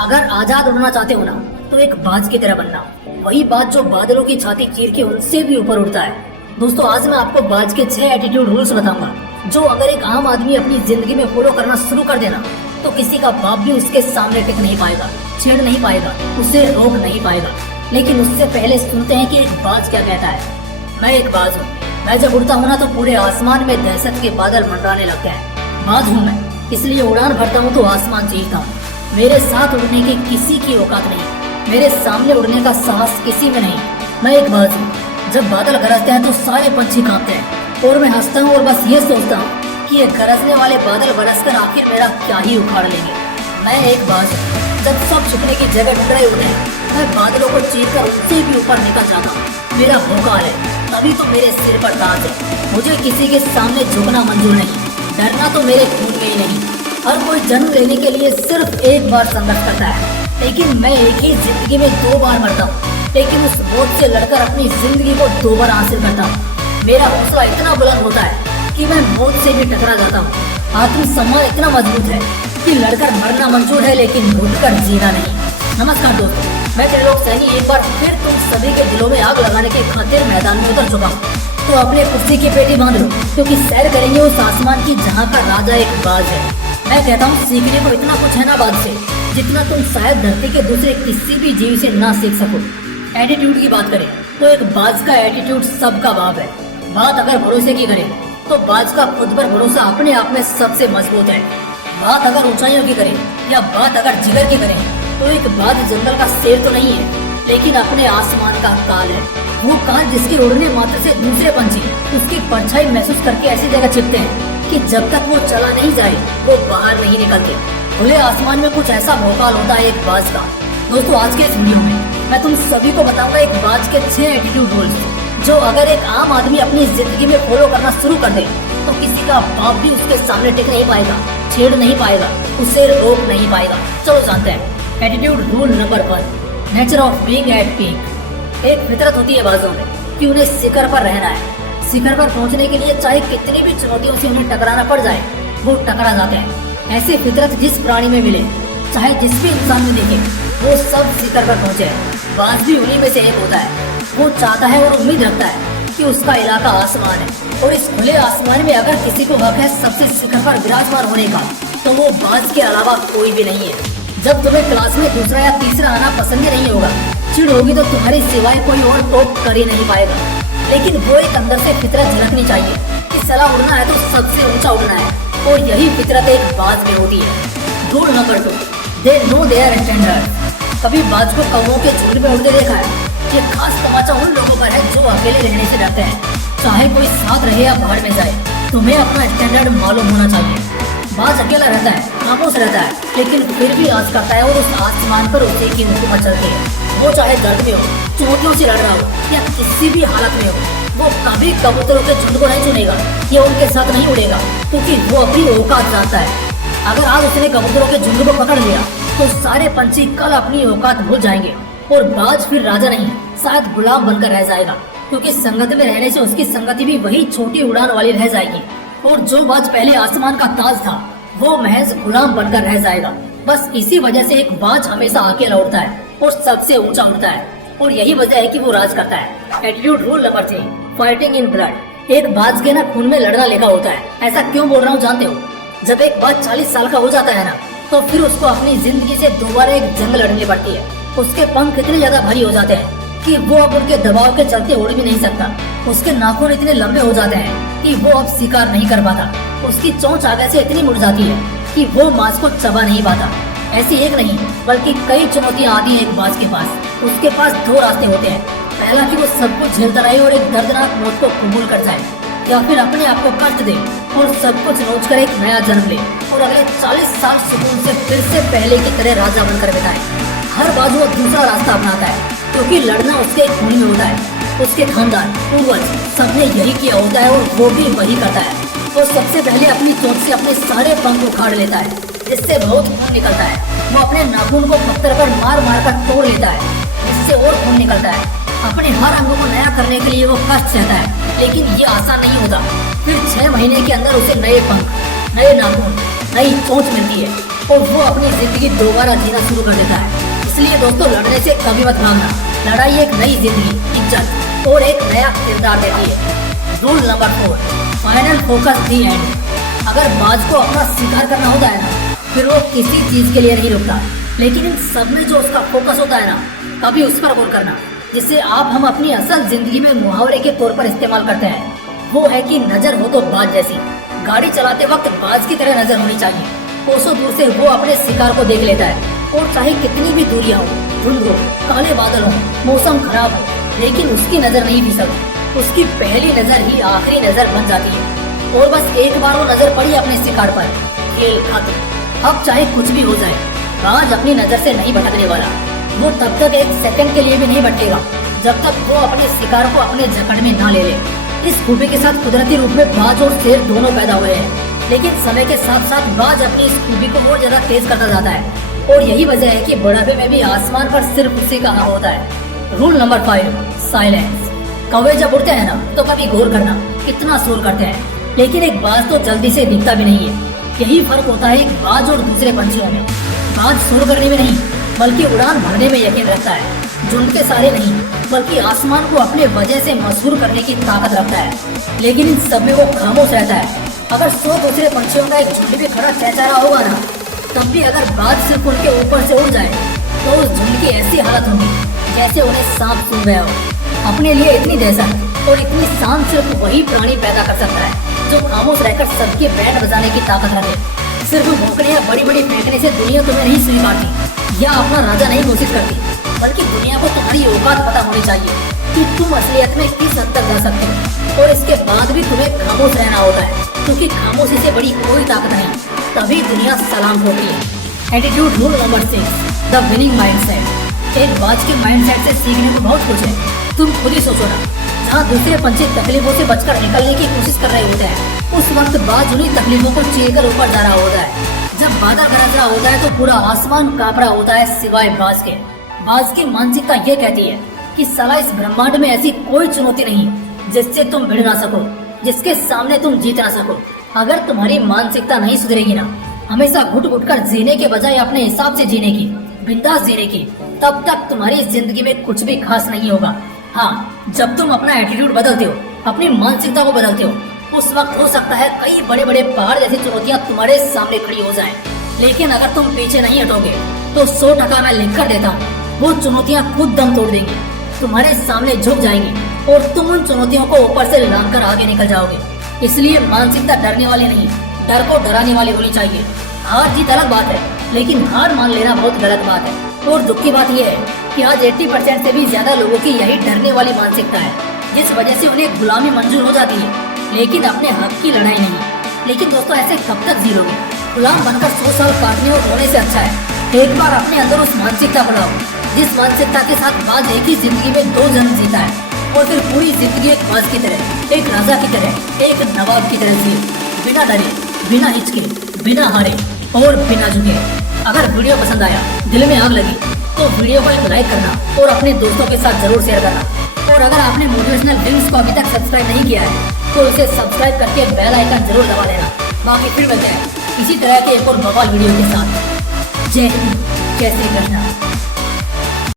अगर आजाद उड़ना चाहते हो ना तो एक बाज की तरह बनना, वही बाज जो बादलों की छाती चीर के उनसे भी ऊपर उड़ता है। दोस्तों आज मैं आपको बाज के 6 एटीट्यूड रूल्स बताऊंगा जो अगर एक आम आदमी अपनी जिंदगी में फॉलो करना शुरू कर देना तो किसी का बाप भी उसके सामने टिक नहीं पाएगा, छेड़ नहीं पाएगा, उसे रोक नहीं पाएगा। लेकिन उससे पहले सुनते हैं कि एक बाज क्या कहता है। मैं एक बाज हूँ, मैं जब उड़ता हूँ ना तो पूरे आसमान में दहशत के बादल मंडराने लगते हैं। बाज हूँ मैं, इसलिए उड़ान भरता हूँ तो आसमान चीरता हूँ। मेरे साथ उड़ने की किसी की औकात नहीं, मेरे सामने उड़ने का साहस किसी में नहीं। मैं एक बाज हूँ, जब बादल गरजते हैं तो सारे पंछी कांपते हैं और मैं हंसता हूँ और बस ये सोचता हूँ कि ये गरजने वाले बादल बरसकर आखिर मेरा क्या ही उखाड़ लेंगे। मैं एक बाज हूँ, जब सब छुपने की जगह टकराए उठे मैं बादलों को चीरकर उससे भी ऊपर निकल जाता हूँ। मेरा भौकाल है, तभी तो मेरे सिर पर ताज है। मुझे किसी के सामने झुकना मंजूर नहीं, डरना तो मेरे खून में ही नहीं। हर कोई जन्म लेने के लिए सिर्फ एक बार संघर्ष करता है, लेकिन मैं एक ही जिंदगी में 2 बार मरता हूँ। लेकिन उस मौत से लड़कर अपनी जिंदगी को 2 बार हासिल करता हूँ। मेरा हौसला इतना बुलंद होता है कि मैं मौत से भी टकरा जाता हूँ। आत्मसम्मान इतना मजबूत है कि लड़कर मरना मंजूर है लेकिन घुटकर जीना नहीं। नमस्कार दोस्तों, मैं त्रिलोक सैनी एक बार फिर तुम सभी के दिलों में आग लगाने की खातिर मैदान में उतर चुका हूँ। तो अपने कुर्सी की पेटी बांध लो क्योंकि सैर करेंगे उस आसमान की जहाँ का राजा एक बाज है। मैं कहता हूँ सीखने को इतना कुछ है ना बाज से, जितना तुम शायद धरती के दूसरे किसी भी जीव से ना सीख सको। एटीट्यूड की बात करें तो एक बाज का एटीट्यूड सबका बाप है। बात अगर भरोसे की करें तो बाज का खुद पर भरोसा अपने आप में सबसे मजबूत है। बात अगर ऊंचाइयों की करें या बात अगर जिगर की करें तो एक बाज जंगल का शेर तो नहीं है, लेकिन अपने आसमान का काल है। वो काल जिसके उड़ने मात्र से दूसरे पंछी उसकी परछाई महसूस करके ऐसी जगह छिपते हैं कि जब तक वो चला नहीं जाए वो बाहर नहीं निकलते। खुले आसमान में कुछ ऐसा भौकाल होता है एक बाज का। दोस्तों आज के इस वीडियो में मैं तुम सभी को बताऊंगा एक बाज के 6 एटीट्यूड रूल्स जो अगर एक आम आदमी अपनी जिंदगी में फॉलो करना शुरू कर दे तो किसी का बाप भी उसके सामने टिक नहीं पाएगा, छेड़ नहीं पाएगा, उसे रोक नहीं पाएगा। चलो जानते हैं attitude rule number 1, nature of being at peak. एक फितरत होती है बाजों में कि उन्हें शिखर पर रहना है। शिखर पर पहुंचने के लिए चाहे कितनी भी चुनौतियों से उन्हें टकराना पड़ जाए वो टकरा जाते हैं। ऐसी फितरत जिस प्राणी में मिले, चाहे जिस भी इंसान में देखे, वो सब शिखर पर पहुंचे। बाज भी उन्हीं में से एक होता है। वो चाहता है और उम्मीद रखता है कि उसका इलाका आसमान है और इस खुले आसमान में अगर किसी को हक है सबसे शिखर पर विराजमान होने का तो वो बाज के अलावा कोई भी नहीं है। जब तुम्हें क्लास में दूसरा या तीसरा आना पसंद ही नहीं होगा, चिढ़ होगी तो तुम्हारी सिवाय कोई और टॉप कर ही नहीं पाएगा। लेकिन वो एक अंदर से फितरत झलकनी चाहिए कि सलाह उड़ना है तो सबसे ऊंचा उड़ना है और यही फितरत एक बाज में होती है। Rule number 2, they know their standard. कभी बाज को कौवों के झुंड में उड़ते देखा है? ये खास तमाचा उन लोगों पर है जो अकेले रहने से डरते हैं। चाहे कोई साथ रहे या बाहर में जाए, तुम्हें अपना स्टैंडर्ड मालूम होना चाहिए। बाज अकेला रहता है, खामोश रहता है, लेकिन फिर भी आस करता है और उस आसमान पर उसे की हुकूमत चलती है। वो चाहे दर्द में हो, चुनौतियों से लड़ रहा हो या किसी भी हालत में हो, वो कभी कबूतरों के झुंड को नहीं चुनेगा या उनके साथ नहीं उड़ेगा क्योंकि वो अपनी औकात जानता है। अगर आज उसने कबूतरों के झुंड को पकड़ लिया तो सारे पंछी कल अपनी औकात भूल जाएंगे और बाज फिर राजा नहीं शायद गुलाम बनकर रह जाएगा क्योंकि संगति में रहने से उसकी संगति भी वही छोटी उड़ान वाली रह जाएगी और जो बाज पहले आसमान का ताज था वो महज गुलाम बनकर रह जाएगा। बस इसी वजह से एक बाज हमेशा अकेला उड़ता है और सबसे ऊंचा उड़ता है और यही वजह है कि वो राज करता है। Attitude rule number 3, fighting in blood. एक बाज के ना खून में लड़ना लिखा होता है। ऐसा क्यों बोल रहा हूँ जानते हो? जब एक बाज 40 साल का हो जाता है ना तो फिर उसको अपनी जिंदगी से दोबारा एक जंग लड़नी पड़ती है। उसके पंख इतने ज्यादा भारी हो जाते हैं कि वो अब उनके दबाव के चलते उड़ भी नहीं सकता। उसके नाखून इतने लंबे हो जाते हैं कि वो अब शिकार नहीं कर पाता। उसकी चोंच आगे से इतनी मुड़ जाती है कि वो मांस को चबा नहीं पाता। ऐसी एक नहीं बल्कि कई चुनौतियां आती हैं एक बाज के पास। उसके पास 2 रास्ते होते हैं, पहला कि वो सब कुछ झेलता रहे और एक दर्दनाक मौत को कबूल कर जाए, या फिर अपने आप को कष्ट दे और सब कुछ नोच कर एक नया जन्म ले और अगले 40 साल सुकून से फिर से पहले की तरह राजा बनकर बिताए। हर बाजू वो दूसरा रास्ता अपनाता है क्योंकि लड़ना उसके खून में होता है। उसके खानदान पूर्वज सबने यही किया होता है और वो भी वही करता है। वो सबसे पहले अपनी चोट से अपने सारे पंख उखाड़ लेता है जिससे बहुत खून निकलता है। वो अपने नाखून को पत्थर पर मार मार कर तोड़ लेता है जिससे और खून निकलता है। अपने हर अंग को नया करने के लिए वो कष्ट सहता है, लेकिन ये आसान नहीं होता। फिर 6 महीने के अंदर उसे नए पंख, नए नाखून, नई चोट मिलती है और वो अपनी जिंदगी दोबारा जीना शुरू कर देता है। इसलिए दोस्तों लड़ने से कभी मत भागना। लड़ाई एक नई जिंदगी, इज्जत और एक नया किरदार देती है। Rule number 4, final focus the and. अगर बाज को अपना शिकार करना होता है ना, फिर वो किसी चीज के लिए नहीं रुकता, लेकिन इन सब में जो उसका फोकस होता है ना, कभी उस पर गौर करना, जिसे आप हम अपनी असल जिंदगी में मुहावरे के तौर पर इस्तेमाल करते हैं। वो है कि नजर हो तो बाज जैसी। गाड़ी चलाते वक्त बाज की तरह नजर होनी चाहिए। कोसों दूर से वो अपने शिकार को देख लेता है, और चाहे कितनी भी दूरियां हो, धुंध हो, काले बादल हो, मौसम खराब हो, लेकिन उसकी नजर नहीं फिसलती। उसकी पहली नजर ही आखिरी नजर बन जाती है। और बस एक बार वो नजर पड़ी अपने शिकार पर, खेल खत्म। अब चाहे कुछ भी हो जाए, बाज अपनी नजर से नहीं भटकने वाला। वो तब तक एक सेकंड के लिए भी नहीं भटकेगा जब तक वो अपने शिकार को अपने जकड़ में ना ले ले। इस खूबी के साथ कुदरती रूप में बाज और शेर दोनों पैदा हुए हैं, लेकिन समय के साथ साथ बाज अपनी इस खूबी को और ज्यादा तेज करता जाता है। और यही वजह है कि बुढ़ापे में भी आसमान पर सिर्फ उसी का हक होता है। Rule number 5, silence. कौवे जब उड़ते हैं ना, तो कभी गौर करना कितना शोर करते हैं, लेकिन एक बाज तो जल्दी से दिखता भी नहीं है। यही फर्क होता है एक बाज और दूसरे पंछियों में। बाज शोर करने में नहीं, बल्कि उड़ान भरने में यकीन रखता है। झुंड के सारे नहीं, बल्कि आसमान को अपने वजह से मशहूर करने की ताकत रखता है। लेकिन इन सब में वो खामोश रहता है। अगर 100 दूसरे पंछियों का एक झुंड भी खड़ा चहचहा रहा होगा ना, तब भी अगर बाज सिर्फ उनके ऊपर से उड़ जाए, तो उस झुंड की ऐसी हालत होगी जैसे उन्हें सांप सूंघ गया हो। अपने लिए इतनी दहशत और इतनी शान सिर्फ वही प्राणी पैदा कर सकता है जो खामोश रहकर सबके बैंड बजाने की ताकत रखे। सिर्फ भौंकने या बड़ी बड़ी फेंकने से दुनिया तुम्हें नहीं स्वीकारती या अपना राजा नहीं घोषित करती, बल्कि दुनिया को तुम्हारी औकात पता होनी चाहिए कि तुम असलियत में किस हद तक जा सकते हो। और इसके बाद भी तुम्हें खामोश रहना होता है, क्योंकि खामोशी से बड़ी कोई ताकत नहीं। तभी दुनिया सलाम ठोकती है। Attitude rule number 6, the winning mindset. एक बाज के माइंडसेट से सीखने को बहुत कुछ है। तुम खुद ही सोचो ना, जहाँ दूसरे पंछी तकलीफों से बचकर निकलने की कोशिश कर रहे होते हैं, उस वक्त बाज उन्हीं तकलीफों को चीरकर ऊपर जा रहा होता है। जब बादल गरज रहा होता है तो पूरा आसमान कांप रहा होता है, सिवाय बाज के। बाज की मानसिकता ये कहती है कि साला इस ब्रह्मांड में ऐसी कोई चुनौती नहीं जिससे तुम भिड़ ना सको, जिसके सामने तुम जीत ना सको। अगर तुम्हारी मानसिकता नहीं सुधरेगी ना, हमेशा घुट घुट कर जीने के बजाय अपने हिसाब से जीने की, बिंदास जीने की, तब तक तुम्हारी जिंदगी में कुछ भी खास नहीं होगा। हाँ, जब तुम अपना एटीट्यूड बदलते हो, अपनी मानसिकता को बदलते हो, उस वक्त हो सकता है कई बड़े बड़े पहाड़ जैसी चुनौतियां तुम्हारे सामने खड़ी हो जाएं। लेकिन अगर तुम पीछे नहीं हटोगे तो 100% मैं लिख कर देता हूँ, वो चुनौतियां खुद दम तोड़ देंगी, तुम्हारे सामने झुक जाएंगी और तुम उन चुनौतियों को ऊपर से लांघकर आगे निकल जाओगे। इसलिए मानसिकता डरने वाली नहीं, डर को डराने वाली होनी चाहिए। हार जीत अलग बात है, लेकिन हार मान लेना बहुत गलत बात है। और दुख की बात यह है कि आज 80% से भी ज्यादा लोगों की यही डरने वाली मानसिकता है, जिस वजह से उन्हें गुलामी मंजूर हो जाती है, लेकिन अपने हक की लड़ाई नहीं। लेकिन दोस्तों, ऐसे कब तक जी लोगे? गुलाम बनकर 100 साल काटने और रोने से अच्छा है एक बार अपने अंदर उस मानसिकता को लाओ, जिस मानसिकता के साथ बाज एक ही जिंदगी में 2 जन्म जीता है, और फिर पूरी जिंदगी एक बाज की तरह, एक राजा की तरह, एक नवाब की तरह जिए, बिना डरे, बिना हिचके, बिना हारे और बिना झुके। अगर वीडियो पसंद आया, दिल में आग लगी, तो वीडियो को एक लाइक करना और अपने दोस्तों के साथ जरूर शेयर करना। और अगर आपने मोटिवेशनल ड्रीम्स को अभी तक सब्सक्राइब नहीं किया है, तो इसे सब्सक्राइब करके बेल आइकन जरूर दबा देना। बाकी फिर मिलते हैं इसी तरह के एक और बवाल वीडियो के साथ। जय हिंद, जय श्री कृष्ण।